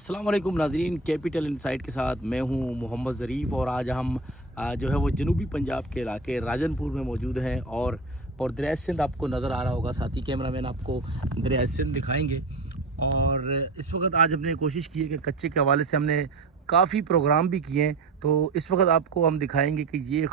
अस्सलाम वालेकुम नाज़रीन, कैपिटल इनसाइट के साथ मैं हूं मोहम्मद ज़रीफ़। और आज हम जो है वो जनूबी पंजाब के इलाके राजनपुर में मौजूद हैं और दरिया सिंध आपको नज़र आ रहा होगा। साथी कैमरामैन आपको दरिया सिंध दिखाएंगे। और इस वक्त आज हमने कोशिश की है कि कच्चे के हवाले से हमने काफ़ी प्रोग्राम भी किए हैं, तो इस वक्त आपको हम दिखाएंगे कि ये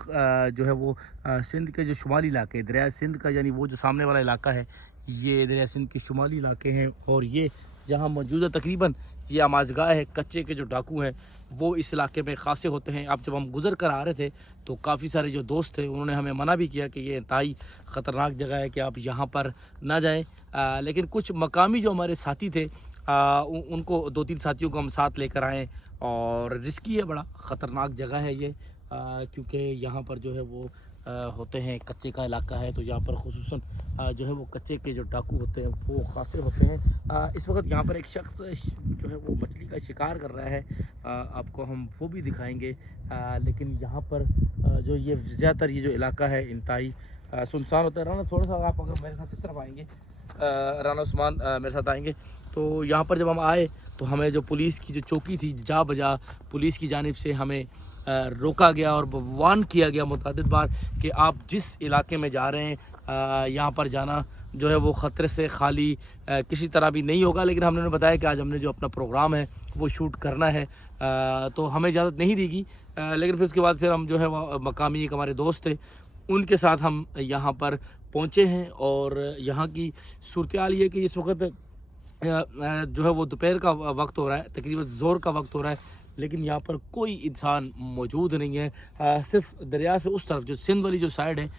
जो है वो सिंध के जो शुमाली इलाके दरिया सिंध का, यानी वो जो सामने वाला इलाका है, ये दरिया सिंध के शुमाली इलाके हैं। और ये जहाँ मौजूद है तकरीबन ये आमाजगाह है। कच्चे के जो डाकू हैं वो इस इलाके में खासे होते हैं। अब जब हम गुजर कर आ रहे थे तो काफ़ी सारे जो दोस्त थे उन्होंने हमें मना भी किया कि ये इंतहाई ख़तरनाक जगह है कि आप यहाँ पर ना जाएं। लेकिन कुछ मकामी जो हमारे साथी थे उनको 2-3 साथियों को हम साथ लेकर आए। और रिस्की है, बड़ा ख़तरनाक जगह है ये, क्योंकि यहाँ पर जो है वो होते हैं, कच्चे का इलाका है, तो यहाँ पर खुसूसन जो है वो कच्चे के जो डाकू होते हैं वो खासे होते हैं। इस वक्त यहाँ पर एक शख्स जो है वो मछली का शिकार कर रहा है, आपको हम वो भी दिखाएंगे। लेकिन यहाँ पर जो ये ज़्यादातर ये जो इलाका है इंतहाई सुनसान होता है। राना थोड़ा सा आप अगर मेरे साथ इस तरफ आएंगे, राना उस्मान मेरे साथ आएंगे, तो यहाँ पर जब हम आए तो हमें जो पुलिस की जो चौकी थी, जा बजा पुलिस की जानिब से हमें रोका गया और वार्न किया गया मुतअद्दिद बार कि आप जिस इलाके में जा रहे हैं यहाँ पर जाना जो है वो ख़तरे से खाली किसी तरह भी नहीं होगा। लेकिन हमने बताया कि आज हमने जो अपना प्रोग्राम है वो शूट करना है, तो हमें इजाज़त नहीं दी गई। लेकिन फिर उसके बाद फिर हम जो है वो मकामी एक हमारे दोस्त थे, उनके साथ हम यहाँ पर पहुँचे हैं। और यहाँ की सूरत हाल ये कि इस वक्त जो है वो दोपहर का वक्त हो रहा है, तकरीबन ज़ोर का वक्त हो रहा है, लेकिन यहाँ पर कोई इंसान मौजूद नहीं है। सिर्फ दरिया से उस तरफ जो सिंध वाली जो साइड है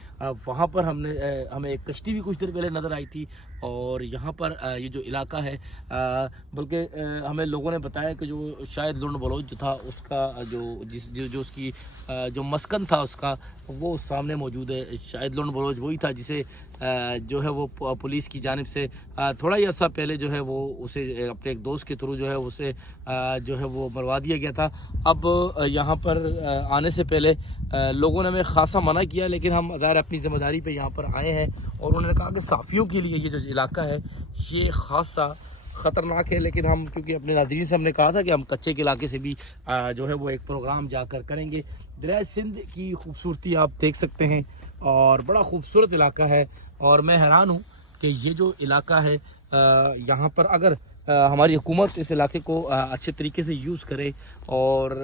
वहाँ पर हमें एक कश्ती भी कुछ देर पहले नज़र आई थी। और यहाँ पर ये जो इलाका है, बल्कि हमें लोगों ने बताया कि जो शायद लुंड बलोच जो था उसका जो उसकी जो मस्कन था उसका वो सामने मौजूद है। शायद लुंड बलोच वही था जिसे जो है वो पुलिस की जानिब से थोड़ा ही अर्सा पहले जो है वो उसे अपने एक दोस्त के थ्रू जो है उसे जो है वो मरवा दिया गया था। अब यहाँ पर आने से पहले लोगों ने हमें खासा मना किया, लेकिन हम अगर अपनी ज़िम्मेदारी पे यहाँ पर आए हैं। और उन्होंने कहा कि साफ़ियों के लिए ये जो इलाका है ये खासा ख़तरनाक है। लेकिन हम क्योंकि अपने नाज़रीन से हमने कहा था कि हम कच्चे के इलाके से भी जो है वो एक प्रोग्राम जाकर करेंगे। दरिया सिंध की खूबसूरती आप देख सकते हैं और बड़ा खूबसूरत इलाका है। और मैं हैरान हूँ कि ये जो इलाका है यहाँ पर अगर हमारी हुकूमत इस इलाके को अच्छे तरीके से यूज़ करे और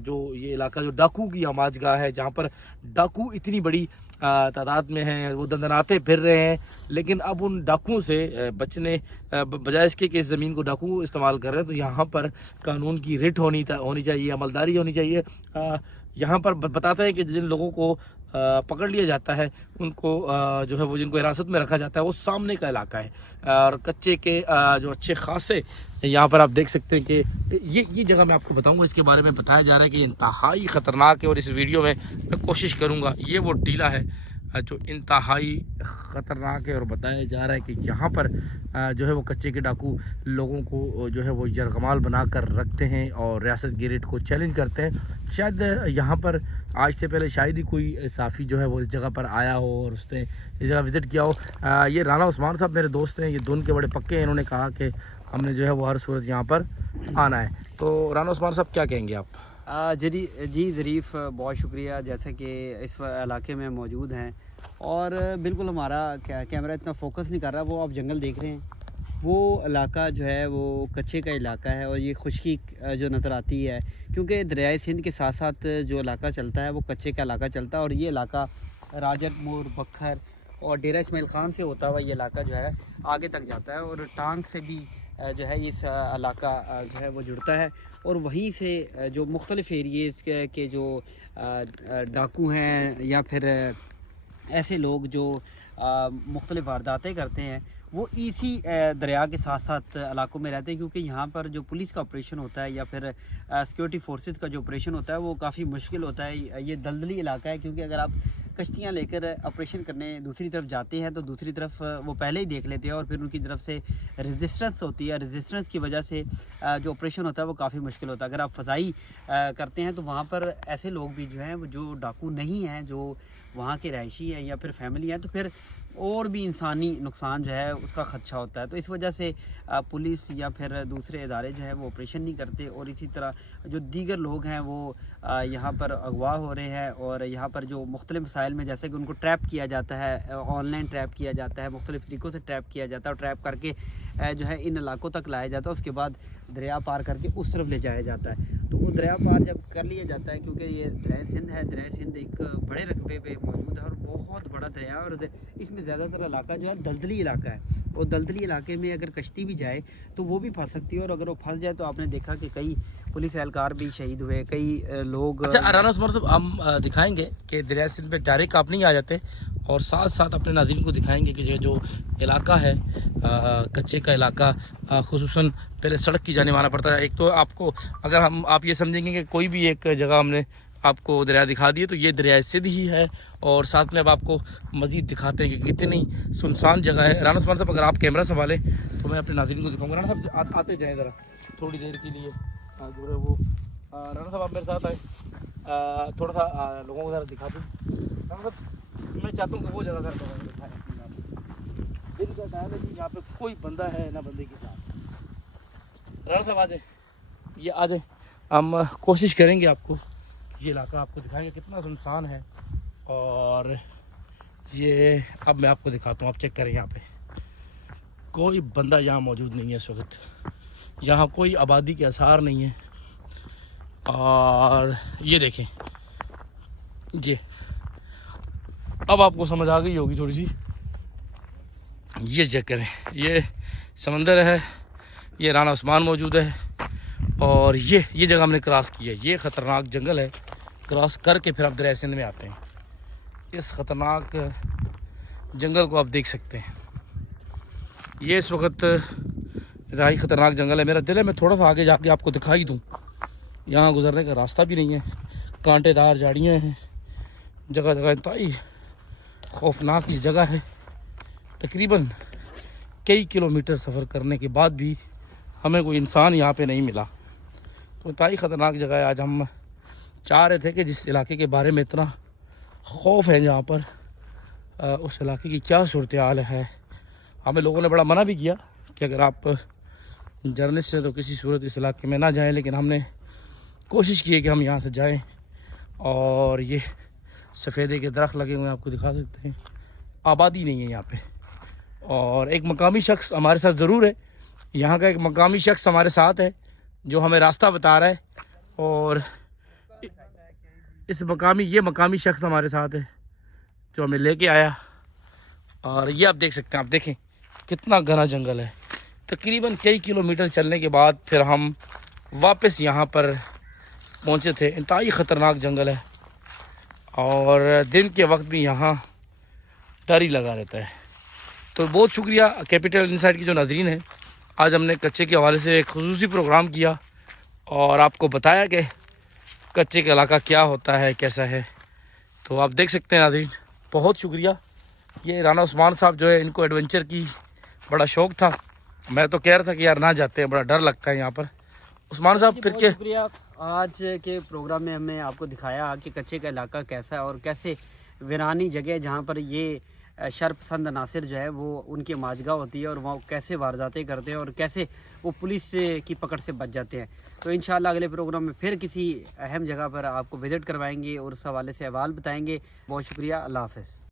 जो ये इलाका जो डाकू की आमाजगाह है, जहाँ पर डाकू इतनी बड़ी तादाद में हैं, वो दंदनाते फिर रहे हैं, लेकिन अब उन डाकुओं से बचने बजाय इसके कि इस ज़मीन को डाकू इस्तेमाल कर रहे हैं, तो यहाँ पर कानून की रिट होनी चाहिए, अमलदारी होनी चाहिए। यहाँ पर बताते हैं कि जिन लोगों को पकड़ लिया जाता है उनको जो है वो जिनको हिरासत में रखा जाता है वो सामने का इलाका है। और कच्चे के जो अच्छे खासे यहाँ पर आप देख सकते हैं कि ये जगह मैं आपको बताऊंगा, इसके बारे में बताया जा रहा है कि इंतहाई ख़तरनाक है। और इस वीडियो में मैं कोशिश करूँगा, ये वो टीला है जो इंतहाई ख़तरनाक है। और बताया जा रहा है कि यहाँ पर जो है वो कच्चे के डाकू लोगों को जो है वो यरगमाल बना कर रखते हैं और रियासत की रेट को चैलेंज करते हैं। शायद यहाँ पर आज से पहले शायद ही कोई साफ़ी जो है वो इस जगह पर आया हो और उसने इस जगह विज़िट किया हो। ये राना उस्मान साहब मेरे दोस्त हैं, ये धुन के बड़े पक्के हैं। इन्होंने कहा कि हमने जो है वो हर सूरत यहाँ पर आना है। तो राना उस्मान साहब क्या कहेंगे आप? जी ज़रीफ़, बहुत शुक्रिया। जैसा कि इस इलाके में मौजूद हैं और बिल्कुल हमारा कैमरा इतना फोकस नहीं कर रहा, वो आप जंगल देख रहे हैं, वो इलाका जो है वो कच्चे का इलाका है। और ये खुशकी जो नज़र आती है क्योंकि दरियाए सिंध के साथ साथ जो इलाका चलता है वो कच्चे का इलाका चलता है। और ये इलाका राजनपुर, बखर और डेरा इस्माइल ख़ान से होता हुआ ये इलाका जो है आगे तक जाता है और टांग से भी जो है इस इलाका जो है वो जुड़ता है। और वहीं से जो मुख्तलिफ़ एरिएज़ के जो डाकू हैं या फिर ऐसे लोग जो मुख्तलिफ़ वारदातें करते हैं वो इसी दरिया के साथ साथ इलाकों में रहते हैं। क्योंकि यहाँ पर जो पुलिस का ऑपरेशन होता है या फिर सिक्योरिटी फोर्सेस का जो ऑपरेशन होता है वो काफ़ी मुश्किल होता है। ये दलदली इलाका है क्योंकि अगर आप कश्तियाँ लेकर ऑपरेशन करने दूसरी तरफ जाते हैं तो दूसरी तरफ वो पहले ही देख लेते हैं और फिर उनकी तरफ से रेजिस्टेंस होती है। रेजिस्टेंस की वजह से जो ऑपरेशन होता है वो काफ़ी मुश्किल होता है। अगर आप फ़ज़ाई करते हैं तो वहाँ पर ऐसे लोग भी जो हैं वो जो डाकू नहीं हैं, जो وہاں کے رہائشی ہیں یا پھر فیملی ہیں تو پھر اور بھی انسانی نقصان جو ہے اس کا خدشہ ہوتا ہے. تو اس وجہ سے پولیس یا پھر دوسرے ادارے جو ہیں وہ آپریشن نہیں کرتے, اور اسی طرح جو دیگر لوگ ہیں وہ یہاں پر اغوا ہو رہے ہیں, اور یہاں پر جو مختلف مسائل میں جیسے کہ ان کو ٹریپ کیا جاتا ہے, آن لائن ٹریپ کیا جاتا ہے, مختلف طریقوں سے ٹریپ کیا جاتا ہے, اور ٹریپ کر کے جو ہے ان علاقوں تک لایا جاتا ہے, اس کے بعد دریا پار کر کے اس طرف لے جایا جاتا ہے. تو وہ دریا پار جب کر لیا جاتا ہے, کیونکہ یہ دریائے سندھ ہے, دریائے سندھ ایک بڑے رقبے پہ موجود ہے اور بہت بڑا دریا ہے, اور اس میں زیادہ تر علاقہ جو ہے دلدلی علاقہ ہے, اور دلدلی علاقے میں اگر کشتی بھی جائے تو وہ بھی پھنس سکتی ہے, اور اگر وہ پھنس جائے تو آپ نے دیکھا کہ کئی پولیس اہلکار بھی شہید ہوئے, کئی لوگ. اچھا رانا عثمان صاحب, ہم دکھائیں گے کہ دریائے سندھ پہ ڈائریکٹ آپ نہیں آ جاتے, اور ساتھ ساتھ اپنے ناظرین کو دکھائیں گے کہ یہ جو علاقہ ہے کچے کا علاقہ, خصوصاً پہلے سڑک کی جانے آنا پڑتا ہے. ایک تو آپ کو اگر آپ یہ سمجھیں گے کہ کوئی بھی ایک جگہ ہم نے آپ کو دریا دکھا دیے تو یہ دریائے سندھ ہی ہے, اور ساتھ میں اب آپ کو مزید دکھاتے ہیں کہ کتنی سنسان جگہ ہے. رانا عثمان صاحب اگر آپ کیمرہ سنبھالیں تو میں اپنے ناظرین کو دکھاؤں گا. رانا صاحب آتے جائیں ذرا تھوڑی دیر کے لیے جو ہے وہ. رانا صاحب آپ میرے ساتھ آئے, تھوڑا سا لوگوں کو ذرا دکھا دوں. رانا صاحب میں چاہتا ہوں کہ وہ جگہ ذرا دکھائیں. دن کا ٹائم ہے جی, یہاں پہ کوئی بندہ ہے نہ بندے کے ساتھ. رانا صاحب آ جائیں, یہ آ جائیں, ہم کوشش کریں گے آپ کو یہ علاقہ آپ کو دکھائیں گے کتنا سنسان ہے. اور یہ اب میں آپ کو دکھاتا ہوں, آپ چیک کریں, یہاں پہ کوئی بندہ یہاں موجود نہیں ہے اس وقت, یہاں کوئی آبادی کے آثار نہیں ہے. اور یہ دیکھیں, یہ اب آپ کو سمجھ آ گئی ہوگی تھوڑی سی. یہ چیک کریں, یہ سمندر ہے, یہ رانا عثمان موجود ہے, اور یہ جگہ ہم نے کراس کی ہے. یہ خطرناک جنگل ہے, کراس کر کے پھر آپ دریائے سندھ میں آتے ہیں. اس خطرناک جنگل کو آپ دیکھ سکتے ہیں. یہ اس وقت انتہائی خطرناک جنگل ہے. میرا دل ہے میں تھوڑا سا آگے جا کے آپ کو دکھائی دوں. یہاں گزرنے کا راستہ بھی نہیں ہے, کانٹے دار جھاڑیاں ہیں جگہ جگہ. انتہائی خوفناک یہ جگہ ہے. تقریباً کئی کلومیٹر سفر کرنے کے بعد بھی ہمیں کوئی انسان یہاں پہ نہیں ملا. تو انتہائی خطرناک جگہ ہے. آج ہم چاہ رہے تھے کہ جس علاقے کے بارے میں اتنا خوف ہے جہاں پر, اس علاقے کی کیا صورتحال ہے. ہمیں لوگوں نے بڑا منع بھی کیا کہ اگر آپ جرنلسٹ ہیں تو کسی صورت اس علاقے میں نہ جائیں, لیکن ہم نے کوشش کی ہے کہ ہم یہاں سے جائیں. اور یہ سفیدے کے درخت لگے ہوئے ہیں, آپ کو دکھا سکتے ہیں. آبادی نہیں ہے یہاں پہ, اور ایک مقامی شخص ہمارے ساتھ ضرور ہے. یہاں کا ایک مقامی شخص ہمارے ساتھ ہے جو ہمیں راستہ بتا رہا ہے, اور یہ مقامی شخص ہمارے ساتھ ہے جو ہمیں لے کے آیا. اور یہ آپ دیکھ سکتے ہیں, آپ دیکھیں کتنا گھنا جنگل ہے. تقریباً کئی کلومیٹر چلنے کے بعد پھر ہم واپس یہاں پر پہنچے تھے. انتہائی خطرناک جنگل ہے, اور دن کے وقت بھی یہاں ڈر ہی لگا رہتا ہے. تو بہت شکریہ کیپیٹل انسائٹ کی جو ناظرین ہیں. آج ہم نے کچے کے حوالے سے ایک خصوصی پروگرام کیا اور آپ کو بتایا کہ کچے کا علاقہ کیا ہوتا ہے, کیسا ہے. تو آپ دیکھ سکتے ہیں ناظرین, بہت شکریہ. یہ رانا عثمان صاحب جو ہے, ان کو ایڈونچر کی بڑا شوق تھا. میں تو کہہ رہا تھا کہ یار نہ جاتے ہیں, بڑا ڈر لگتا ہے یہاں پر. عثمان صاحب پھر کے شکریہ. آج کے پروگرام میں ہم نے آپ کو دکھایا کہ کچے کا علاقہ کیسا ہے, اور کیسے ویرانی جگہ جہاں پر یہ شر پسند عناصر جو ہے وہ ان کی ماجگاہ ہوتی ہے, اور وہ کیسے وارداتیں کرتے ہیں اور کیسے وہ پولیس کی پکڑ سے بچ جاتے ہیں. تو انشاءاللہ اگلے پروگرام میں پھر کسی اہم جگہ پر آپ کو وزٹ کروائیں گے اور اس حوالے سے احوال بتائیں گے. بہت شکریہ. اللہ حافظ.